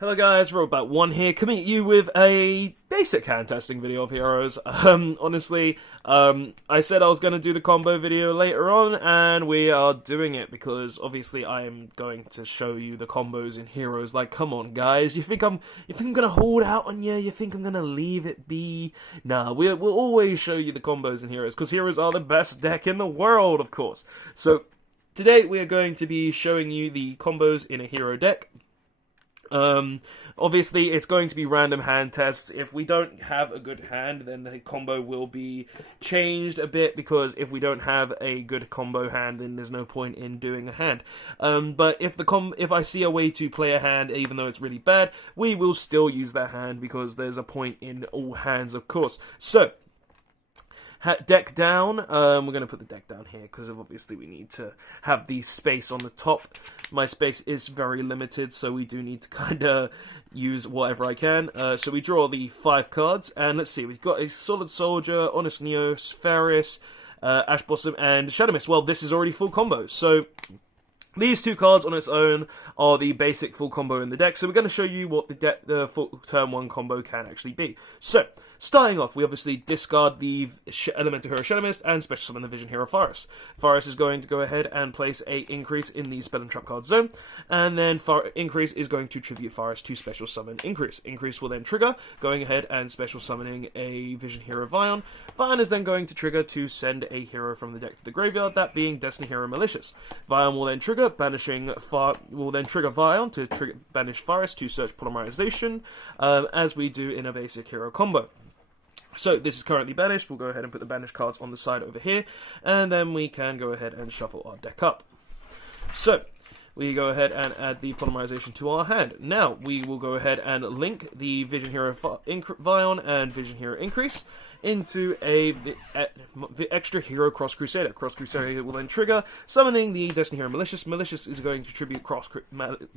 Hello guys, Robot1 here, coming at you with a basic hand testing video of heroes. Honestly, I said I was going to do the combo video later on, and we are doing it because obviously I am going to show you the combos in heroes. Like, come on guys, you think I'm gonna hold out on you? You think I'm gonna leave it be? Nah, we'll always show you the combos in heroes, because heroes are the best deck in the world, of course. So, today we are going to be showing you the combos in a hero deck. Obviously it's going to be random hand tests. If we don't have a good hand, then the combo will be changed a bit, because if we don't have a good combo hand, then there's no point in doing a hand. But if I see a way to play a hand, even though it's really bad, we will still use that hand, because there's a point in all hands, of course. So, deck down. We're going to put the deck down here because obviously we need to have the space on the top. My space is very limited, so we do need to kind of use whatever I can. So we draw the 5 cards, and let's see, we've got a Solid Soldier, Honest Neos, Ferris, Ash Blossom, and Shadow Mist. Well, this is already full combo, so these 2 cards on its own are the basic full combo in the deck, so we're going to show you what the full turn 1 combo can actually be. So, starting off, we obviously discard the Elemental Hero Shadow Mist and special summon the Vision Hero Faris. Faris is going to go ahead and place a Increase in the Spell and Trap card zone, and then Increase is going to tribute Faris to special summon Increase. Increase will then trigger, going ahead and special summoning a Vision Hero Vion. Vion is then going to trigger to send a hero from the deck to the graveyard, that being Destiny Hero Malicious. Vion will then trigger, will then trigger Vion to banish Faris to search Polymerization, as we do in a basic hero combo. So, this is currently banished. We'll go ahead and put the banished cards on the side over here, and then we can go ahead and shuffle our deck up. So, we go ahead and add the Polymerization to our hand. Now, we will go ahead and link the Vision Hero Vion and Vision Hero Increase into a extra hero Cross Crusader. Cross Crusader will then trigger, summoning the Destiny Hero Malicious. Malicious is going to tribute Cross Crusader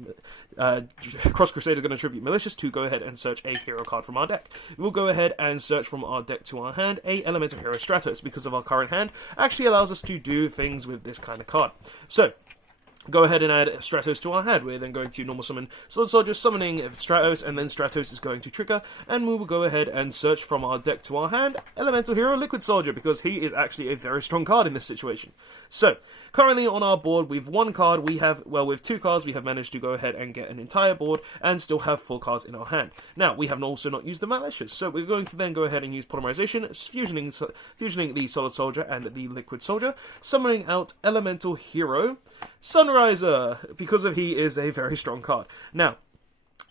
is going to tribute Malicious to go ahead and search a hero card from our deck. We'll go ahead and search from our deck to our hand a Elemental Hero Stratos, because of our current hand actually allows us to do things with this kind of card. So, go ahead and add Stratos to our hand. We're then going to normal summon Solid Soldier, summoning Stratos, and then Stratos is going to trigger, and we will go ahead and search from our deck to our hand Elemental Hero Liquid Soldier, because he is actually a very strong card in this situation. So, currently on our board, with 1 card, with 2 cards, we have managed to go ahead and get an entire board, and still have 4 cards in our hand. Now, we have also not used the Malicious, so we're going to then go ahead and use Polymerization, fusioning the Solid Soldier and the Liquid Soldier, summoning out Elemental Hero Sunriser, because he is a very strong card. Now,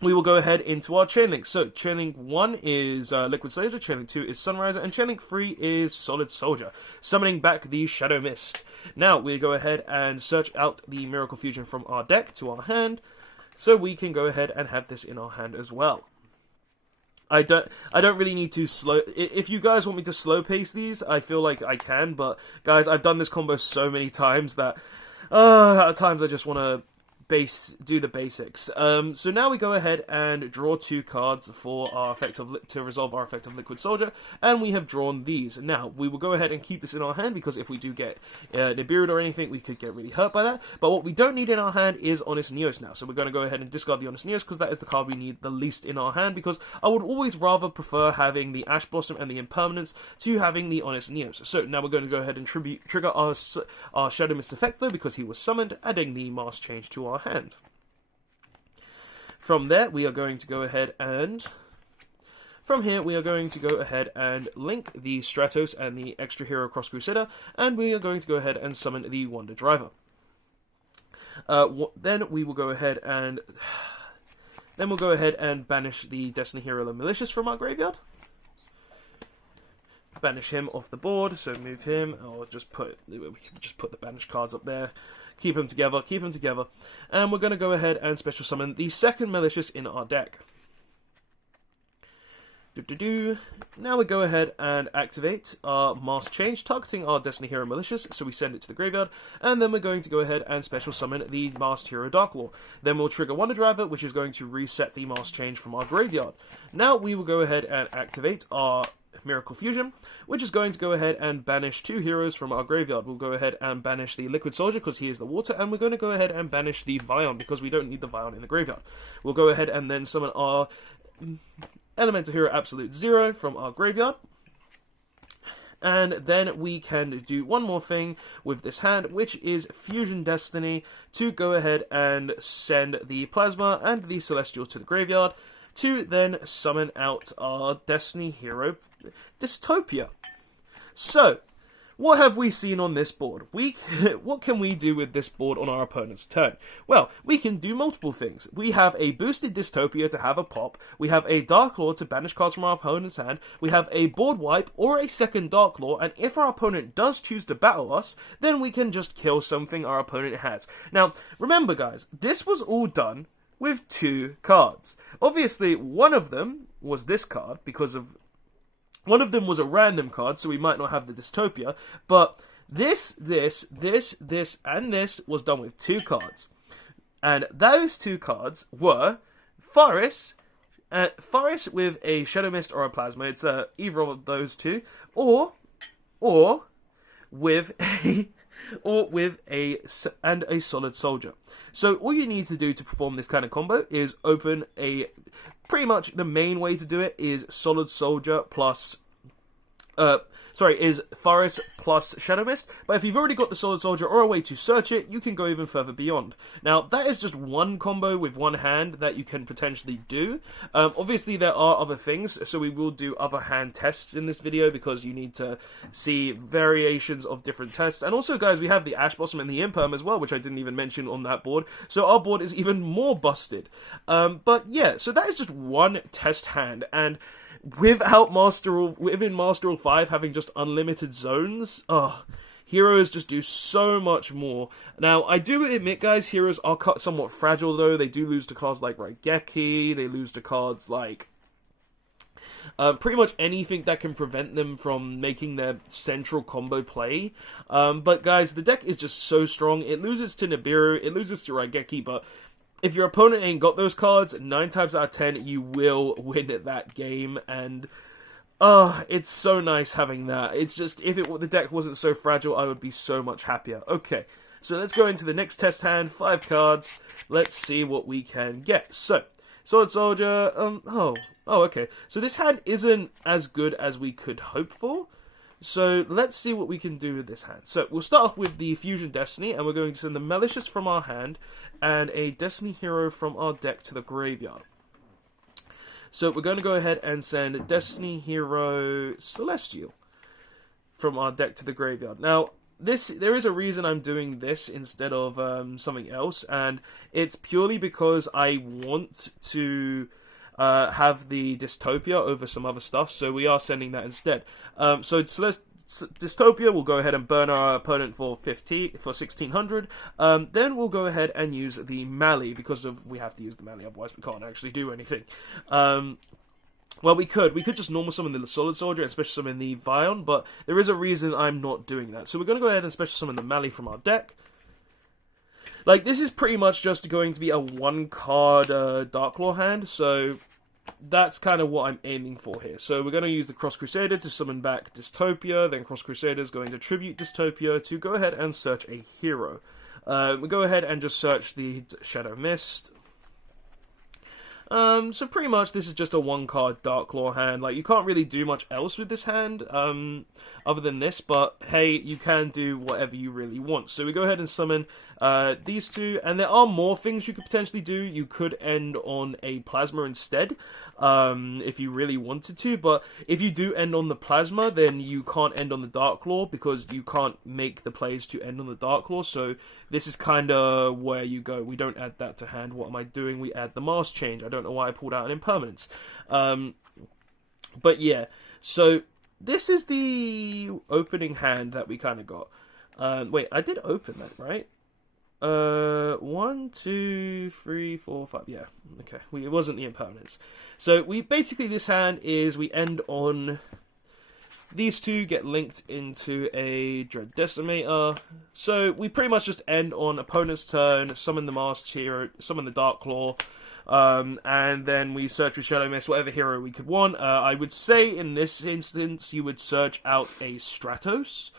we will go ahead into our chain link. So, chain link 1 is Liquid Soldier, chain link 2 is Sunriser, and chain link 3 is Solid Soldier, summoning back the Shadow Mist. Now, we go ahead and search out the Miracle Fusion from our deck to our hand, so we can go ahead and have this in our hand as well. I don't really need to if you guys want me to slow pace these, I feel like I can, but guys, I've done this combo so many times that at times I just want to do the basics. So now we go ahead and draw 2 cards for our effect to resolve our effect of Liquid Soldier, and we have drawn these. Now, we will go ahead and keep this in our hand, because if we do get Nibiru or anything, we could get really hurt by that. But what we don't need in our hand is Honest Neos now. So we're going to go ahead and discard the Honest Neos, because that is the card we need the least in our hand, because I would always rather prefer having the Ash Blossom and the Impermanence to having the Honest Neos. So now we're going to go ahead and trigger our Shadow Mist effect, though, because he was summoned, adding the Mask Change to our hand. From there, we are going to go ahead and link the Stratos and the Extra Hero Cross Crusader, and we are going to go ahead and summon the Wonder Driver. Then we will go ahead and banish the Destiny Hero Malicious from our graveyard. Banish him off the board, so move him, or just put the banished cards up there. Keep them together, and we're going to go ahead and special summon the second Malicious in our deck. Now we go ahead and activate our Mask Change, targeting our Destiny Hero Malicious, so we send it to the graveyard, and then we're going to go ahead and special summon the Masked Hero Darklaw. Then we'll trigger Wonder Driver, which is going to reset the Mask Change from our graveyard. Now we will go ahead and activate our Miracle Fusion, which is going to go ahead and banish 2 heroes from our graveyard. We'll go ahead and banish the Liquid Soldier because he is the water, and we're going to go ahead and banish the Vion because we don't need the Vion in the graveyard. We'll go ahead and then summon our Elemental Hero Absolute Zero from our graveyard. And then we can do one more thing with this hand, which is Fusion Destiny, to go ahead and send the Plasma and the Celestial to the graveyard, to then summon out our Destiny Hero Dystopia. So, what have we seen on this board? What can we do with this board on our opponent's turn? Well, we can do multiple things. We have a boosted Dystopia to have a pop. We have a Dark Lord to banish cards from our opponent's hand. We have a board wipe or a second Dark Lord, and if our opponent does choose to battle us, then we can just kill something our opponent has. Now, remember guys, this was all done with 2 cards. Obviously, one of them was this card, because of one of them was a random card, so we might not have the Dystopia, but this, and this was done with 2 cards. And those 2 cards were Faris with a Shadow Mist or a Plasma. It's either of those 2, or with a Solid Soldier. So all you need to do to perform this kind of combo is open a... Pretty much the main way to do it is Solid Soldier plus... is Faris plus Shadow Mist, but if you've already got the Solid Soldier or a way to search it, you can go even further beyond. Now, that is just one combo with one hand that you can potentially do. Obviously, there are other things, so we will do other hand tests in this video, because you need to see variations of different tests. And also, guys, we have the Ash Blossom and the Imperm as well, which I didn't even mention on that board, so our board is even more busted. But yeah, so that is just one test hand, and without within Master Rule 5 having just unlimited zones, heroes just do so much more. Now, I do admit, guys, heroes are somewhat fragile, though. They do lose to cards like Raigeki, they lose to cards like pretty much anything that can prevent them from making their central combo play. But, guys, the deck is just so strong. It loses to Nibiru, it loses to Raigeki, but if your opponent ain't got those cards, 9 times out of 10, you will win at that game, and it's so nice having that. It's just, if the deck wasn't so fragile, I would be so much happier. Okay, so let's go into the next test hand, 5 cards. Let's see what we can get. So, Solid Soldier, okay. So this hand isn't as good as we could hope for. So let's see what we can do with this hand. So we'll start off with the Fusion Destiny, and we're going to send the Malicious from our hand and a Destiny Hero from our deck to the graveyard. So we're going to go ahead and send Destiny Hero Celestial from our deck to the graveyard. Now, there is a reason I'm doing this instead of something else, and it's purely because I want to have the Dystopia over some other stuff, so we are sending that instead. So Dystopia will go ahead and burn our opponent for 1600. Then we'll go ahead and use the Mali, because we have to use the Mali, otherwise we can't actually do anything. Well, we could just normal summon the Solid Soldier and special summon the Vion, but there is a reason I'm not doing that. So we're going to go ahead and special summon the Mali from our deck. Like, this is pretty much just going to be a 1-card Darklaw hand, so that's kind of what I'm aiming for here. So we're going to use the Cross Crusader to summon back Dystopia, then Cross Crusader is going to tribute Dystopia to go ahead and search a hero. We go ahead and just search the Shadow Mist. So pretty much this is just a 1-card Darklaw hand. Like, you can't really do much else with this hand, other than this, but hey, you can do whatever you really want. So we go ahead and summon these 2, and there are more things you could potentially do. You could end on a Plasma instead, if you really wanted to, but if you do end on the Plasma, then you can't end on the Darklaw, because you can't make the plays to end on the Darklaw, so this is kind of where you go. We don't add that to hand. What am I doing? We add the Mask Change. I don't know why I pulled out an Impermanence. But yeah, so this is the opening hand that we kind of got. Wait, I did open that, right? 1, 2, 3, 4, 5. Yeah, okay. It wasn't the Impermanence. So we basically, this hand is we end on these 2 get linked into a Dread Decimator. So we pretty much just end on opponent's turn, summon the Masked Hero, summon the Darklaw, and then we search with Shadow Mist, whatever hero we could want. I would say in this instance, you would search out a Stratos.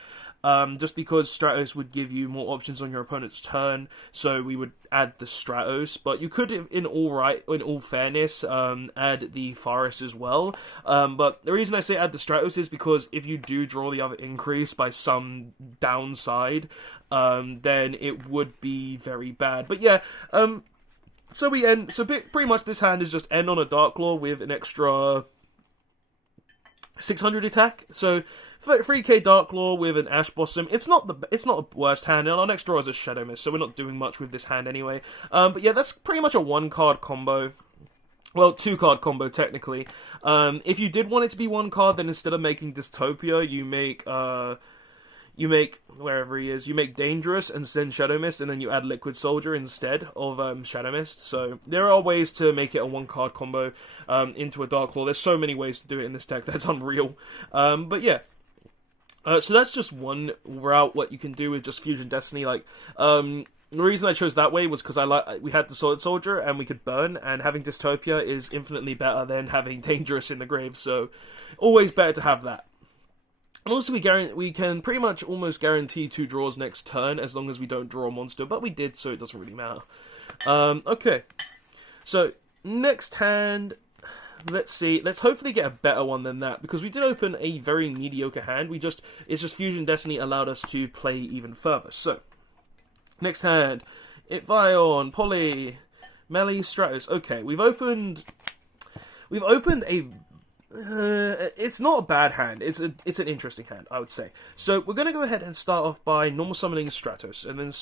Just because Stratos would give you more options on your opponent's turn, so we would add the Stratos. But you could, in all fairness, add the Forest as well. But the reason I say add the Stratos is because if you do draw the other increase by some downside, then it would be very bad. But yeah, so we end. So pretty much this hand is just end on a Dark Claw with an extra 600 attack. So 3k Dark Claw with an Ash Blossom. It's not a worst hand, and our next draw is a Shadow Mist, so we're not doing much with this hand anyway. But yeah, that's pretty much a 1-card combo. Well, 2-card combo technically. If you did want it to be 1 card, then instead of making Dystopia, you make wherever he is, you make Dangerous and send Shadow Mist, and then you add Liquid Soldier instead of Shadow Mist. So there are ways to make it a 1-card combo into a Dark Claw. There's so many ways to do it in this deck that's unreal. But yeah. So that's just one route what you can do with just Fusion Destiny. Like, the reason I chose that way was because we had the Solid Soldier and we could burn, and having Dystopia is infinitely better than having Dangerous in the grave. So, always better to have that. And also, we can pretty much almost guarantee 2 draws next turn as long as we don't draw a monster, but we did, so it doesn't really matter. Okay, so next hand. Let's see. Let's hopefully get a better one than that, because we did open a very mediocre hand. It's just Fusion Destiny allowed us to play even further. So, next hand, Vion, Poly, Melee, Stratos. Okay, we've opened a. It's not a bad hand. It's an interesting hand, I would say. So we're going to go ahead and start off by normal summoning Stratos, and then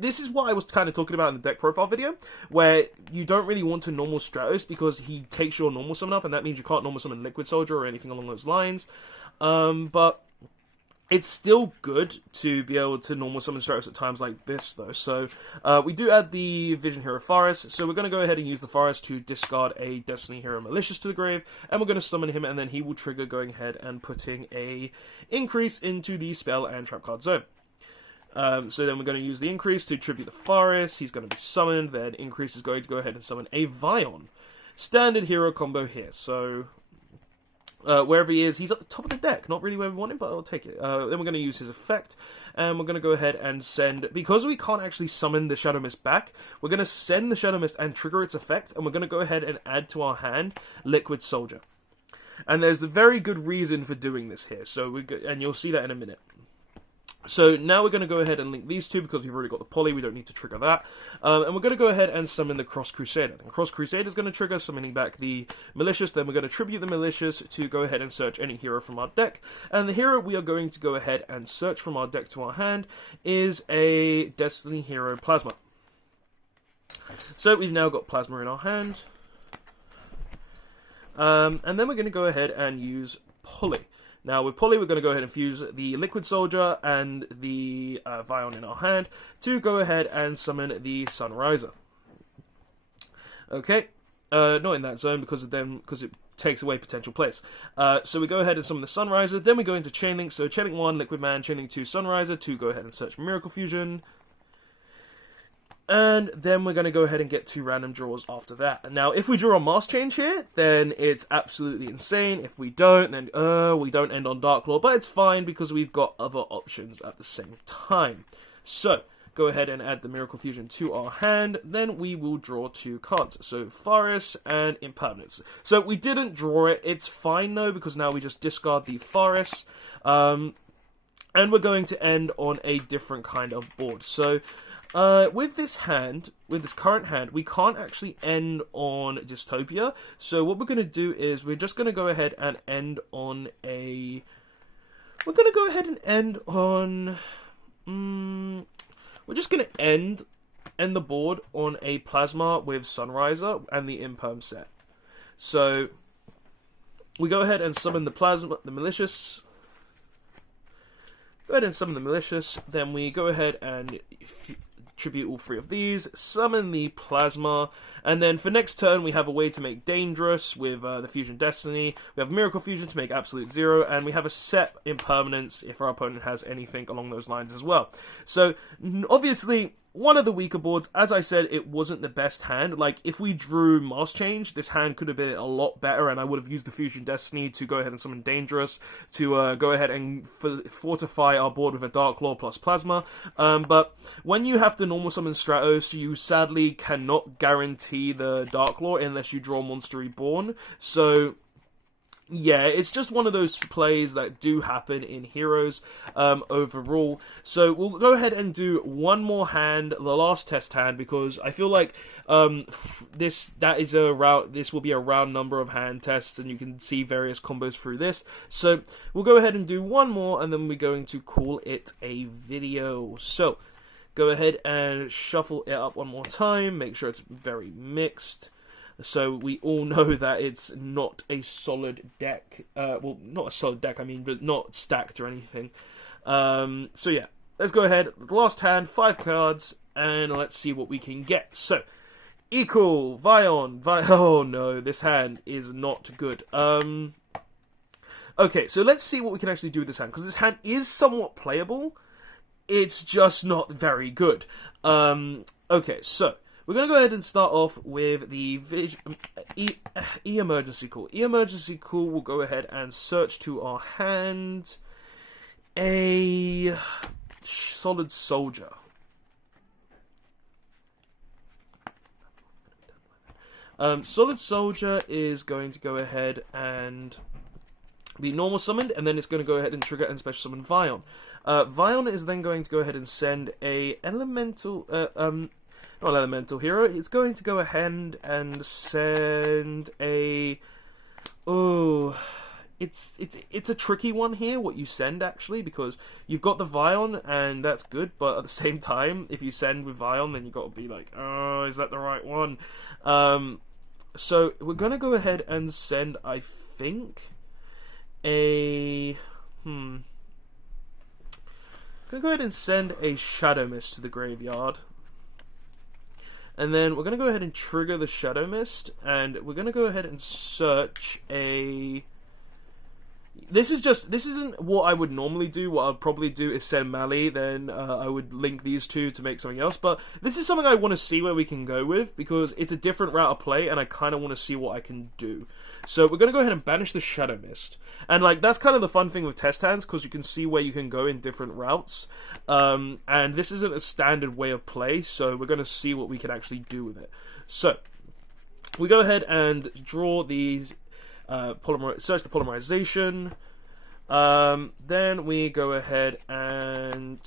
this is what I was kind of talking about in the deck profile video, where you don't really want to normal Stratos because he takes your normal summon up, and that means you can't normal summon Liquid Soldier or anything along those lines. But it's still good to be able to normal summon Stratos at times like this, though. So, we do add the Vision Hero Forest, so we're going to go ahead and use the Forest to discard a Destiny Hero Malicious to the grave, and we're going to summon him, and then he will trigger going ahead and putting a increase into the spell and trap card zone. So then we're going to use the increase to tribute the Forest, he's going to be summoned, then increase is going to go ahead and summon a Vion. Standard hero combo here, so wherever he is, he's at the top of the deck. Not really where we want him, but I'll take it. Then we're going to use his effect, and we're going to go ahead and send, because we can't actually summon the Shadow Mist back, we're going to send the Shadow Mist and trigger its effect, and we're going to go ahead and add to our hand Liquid Soldier. And there's a very good reason for doing this here, so and you'll see that in a minute. So now we're going to go ahead and link these two because we've already got the Poly, we don't need to trigger that. And we're going to go ahead and summon the Cross Crusader. The Cross Crusader is going to trigger, summoning back the Malicious, then we're going to tribute the Malicious to go ahead and search any hero from our deck. And the hero we are going to go ahead and search from our deck to our hand is a Destiny Hero Plasma. So we've now got Plasma in our hand. And then we're going to go ahead and use Poly. Now, with Poly, we're going to go ahead and fuse the Liquid Soldier and the Vion in our hand to go ahead and summon the Sunriser. Okay, not in that zone because it takes away potential players. So we go ahead and summon the Sunriser, then we go into Chainlink. So Chainlink 1, Liquid Man, Chainlink 2, Sunriser, to go ahead and search Miracle Fusion. And then we're going to go ahead and get 2 random draws after that. Now, if we draw a Mask Change here, then it's absolutely insane. If we don't, then we don't end on Dark Claw. But it's fine because we've got other options at the same time. So, go ahead and add the Miracle Fusion to our hand. Then we will draw 2 cards. So, Forest and Impermanence. So, we didn't draw it. It's fine, though, because now we just discard the Forest. And we're going to end on a different kind of board. So, with this current hand, we can't actually end on Dystopia. So what we're going to do is we're just going to go ahead and end on a... We're going to go ahead and end on... we're just going to end the board on a Plasma with Sunriser and the Imperm set. So we go ahead and summon the Malicious. Go ahead and summon the Malicious. Then we go ahead and tribute all 3 of these, summon the Plasma, and then for next turn we have a way to make Dangerous with the Fusion Destiny, we have Miracle Fusion to make Absolute Zero, and we have a set Impermanence if our opponent has anything along those lines as well. So, obviously, one of the weaker boards. As I said, it wasn't the best hand. Like, if we drew Mask Change, this hand could have been a lot better, and I would have used the Fusion Destiny to go ahead and summon Dangerous, to go ahead and fortify our board with a Dark Claw plus Plasma. But when you have to normal summon Stratos, you sadly cannot guarantee the Dark Claw unless you draw Monster Reborn. So yeah, it's just one of those plays that do happen in Heroes overall. So we'll go ahead and do one more hand, the last test hand, because I feel like this will be a round number of hand tests, and you can see various combos through this. So we'll go ahead and do one more, and then we're going to call it a video. So go ahead and shuffle it up one more time, make sure it's very mixed. So we all know that it's not a solid deck. Well, not a solid deck, I mean, but not stacked or anything. So yeah, let's go ahead. Last hand, 5 cards, and let's see what we can get. So, equal, Vion. Oh no, this hand is not good. Okay, so let's see what we can actually do with this hand, because this hand is somewhat playable. It's just not very good. Okay, so we're going to go ahead and start off with the E-Emergency Call. E-Emergency Call will go ahead and search to our hand a Solid Soldier. Solid Soldier is going to go ahead and be normal summoned, and then it's going to go ahead and trigger and special summon Vion. Vion is then going to go ahead and send a elemental... not elemental hero. It's going to go ahead and send a... Oh, it's a tricky one here, what you send, actually, because you've got the Vion, and that's good, but at the same time, if you send with Vion, then you've got to be like, oh, is that the right one? So, we're going to go ahead and send, I think, a... I'm going to go ahead and send a Shadow Mist to the graveyard. And then we're going to go ahead and trigger the Shadow Mist, and we're going to go ahead and search a... This isn't what I would normally do. What I'd probably do is send Mali, then I would link these two to make something else. But this is something I want to see where we can go with, because it's a different route of play, and I kind of want to see what I can do. So we're going to go ahead and banish the Shadow Mist. And like that's kind of the fun thing with test hands, because you can see where you can go in different routes. And this isn't a standard way of play, so we're going to see what we can actually do with it. So we go ahead and draw the search the polymerization. Then we go ahead and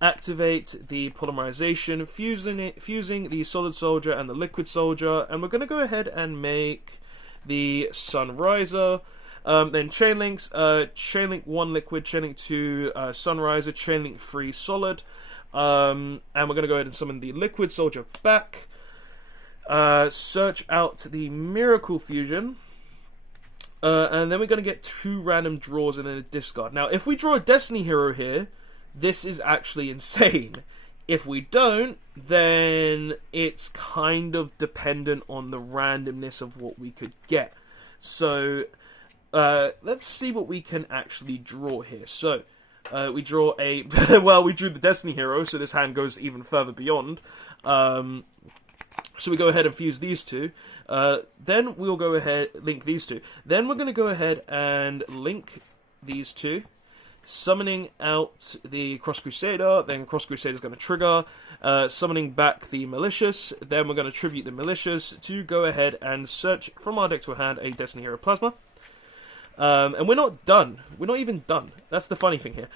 activate the polymerization, fusing the Solid Soldier and the Liquid Soldier, and we're going to go ahead and make the Sunriser. Then chain links, chain link 1 liquid, chain link 2 Sunriser, chain link 3 solid, and we're going to go ahead and summon the Liquid Soldier back, search out the Miracle Fusion, and then we're going to get 2 random draws and then a discard. Now, if we draw a Destiny Hero here, this is actually insane. If we don't, then it's kind of dependent on the randomness of what we could get. So let's see what we can actually draw here. So we draw a well, we drew the Destiny Hero, so this hand goes even further beyond. So we go ahead and fuse these two. Then we'll go ahead link these two. Then we're going to go ahead and link these two, summoning out the Cross Crusader. Then Cross Crusader is going to trigger, summoning back the Malicious. Then we're going to tribute the Malicious to go ahead and search from our deck to a hand a Destiny Hero Plasma. And we're not done. We're not even done. That's the funny thing here.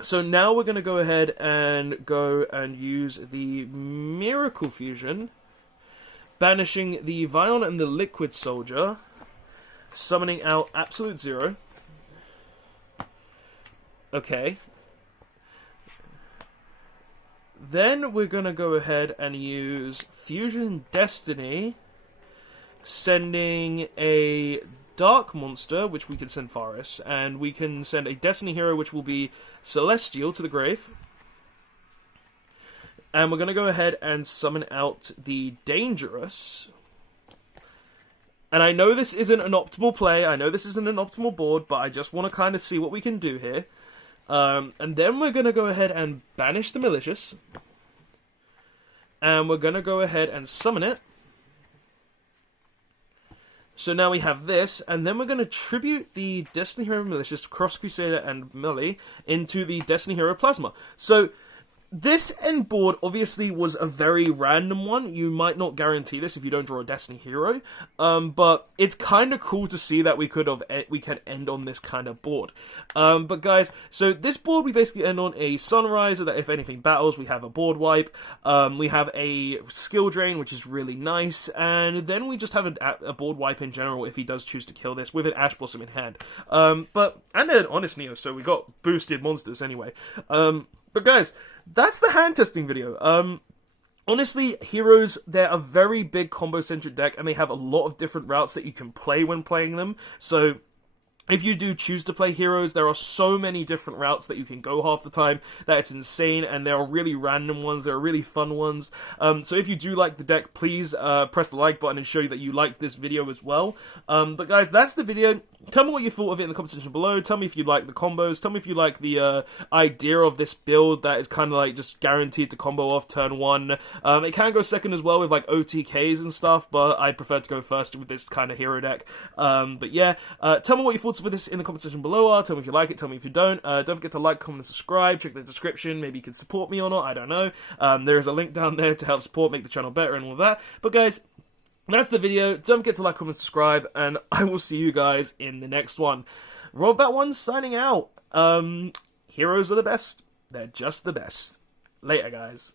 So now we're going to go ahead and use the Miracle Fusion, banishing the Vion and the Liquid Soldier, summoning out Absolute Zero. Okay. Then we're going to go ahead and use Fusion Destiny, sending a Dark Monster, which we can send Faris, and we can send a Destiny Hero, which will be Celestial, to the grave. And we're going to go ahead and summon out the Dangerous. And I know this isn't an optimal play, I know this isn't an optimal board, but I just want to kind of see what we can do here. And then we're going to go ahead and banish the malicious. And we're going to go ahead and summon it. So now we have this, and then we're going to tribute the Destiny Hero Malicious, Cross Crusader, and Melee into the Destiny Hero Plasma. So this end board obviously was a very random one. You might not guarantee this if you don't draw a Destiny Hero, but it's kind of cool to see that we can end on this kind of board. But guys, so this board we basically end on a Sunrise, so that if anything battles, we have a board wipe. We have a skill drain, which is really nice, and then we just have a board wipe in general if he does choose to kill this with an Ash Blossom in hand. And an Honest Neo, so we got boosted monsters anyway. But guys, that's the hand testing video. Honestly, Heroes, they're a very big combo-centric deck, and they have a lot of different routes that you can play when playing them. So if you do choose to play Heroes, there are so many different routes that you can go half the time that it's insane, and there are really random ones, there are really fun ones. So if you do like the deck, please press the like button and show you that you liked this video as well. But guys, that's the video. Tell me what you thought of it in the comment section below. Tell me if you like the combos. Tell me if you like the idea of this build that is kind of like just guaranteed to combo off turn 1. It can go second as well with like OTKs and stuff, but I prefer to go first with this kind of hero deck. But yeah, tell me what your thoughts for this in the comment section below. Tell me if you like it. Tell me if you don't. Don't forget to like, comment, and subscribe. Check the description. Maybe you can support me or not. I don't know. There is a link down there to help support, make the channel better, and all that. But guys, that's the video. Don't forget to like, comment, subscribe, and I will see you guys in the next one. Robot1 signing out. Heroes are the best. They're just the best. Later, guys.